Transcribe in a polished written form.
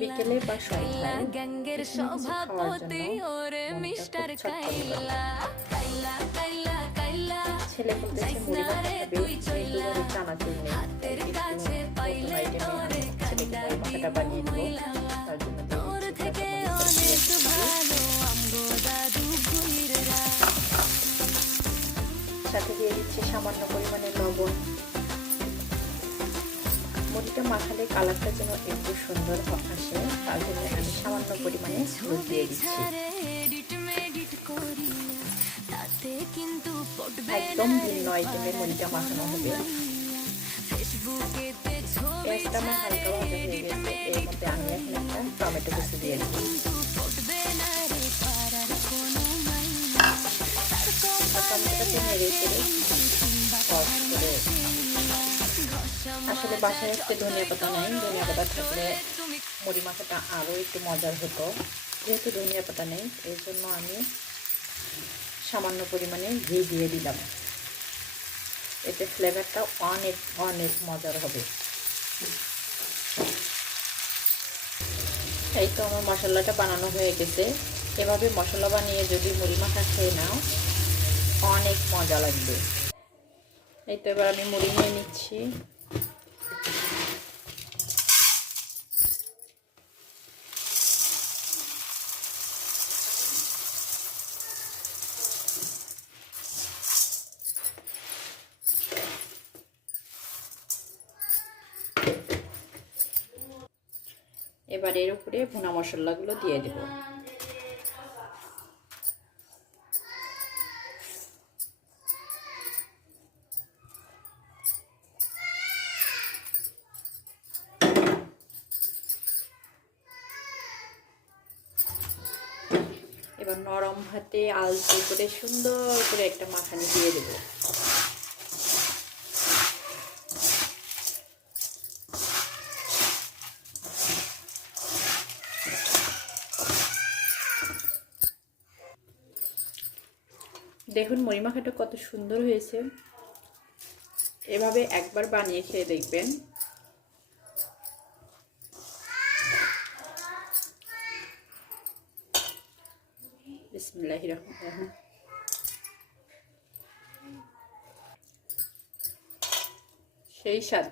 বিকেলে বা সন্ধ্যায় কিছু কিছু খাওয়ার জন্য মনটা খুব ছটফট করে। ছেলে বলতেছে মুড়ি মাখা খাবে, যেহেতু ঘরে চানাচুর নেই, তাই একটু নতুন আইটেমে আমি ছেলেকে মুড়ি মাখাটা বানিয়ে দেবো। তার জন্য সাথে দিয়ে দিচ্ছি সামান্য পরিমাণে লবণ। মুড়িটা মাখালে কালারটা যেন একটু সুন্দর আসে, তার জন্য আমি সামান্য পরিমাণে হলুদ দিয়ে দিচ্ছি। একদম ভিন্ন আইটেমের মুড়িটা মাখানো হবে। পেঁয়াজটা আমার হালকা ভাজা হয়ে গেছে, এর মধ্যে আমি এখন একটা টমেটো কুচি দিয়ে দিচ্ছি। টমেটোটাকে নেড়ে চেড়ে আসলে বাসায় একটু ধনিয়া পাতা নেই, ধনিয়া পাতা থাকলে মুড়ি মাখাটা আরও একটু মজার হতো। যেহেতু ধনিয়া পাতা নেই, এর জন্য আমি সামান্য পরিমাণে ঘি দিয়ে দিলাম, এতে ফ্লেভারটা অনেক অনেক মজার হবে। এই তো আমার মশলাটা বানানো হয়ে গেছে। এভাবে মশলা বানিয়ে যদি মুড়ি মাখা খেয়ে নাও, অনেক মজা লাগবে। এই তো এবার আমি মুড়ি নিয়ে নিচ্ছি। এবার এর উপরে ভুনা মশলাগুলো দিয়ে দেব। এবার নরম হাতে আলতো করে সুন্দর করে একটা মাখানি দিয়ে দেব। দেখুন মুড়ি মাখাটা কত সুন্দর হয়েছে। এভাবে একবার বানিয়ে খেয়ে দেখবেন। বিসমিল্লাহির রহমানির রহিম। সেই স্বাদ।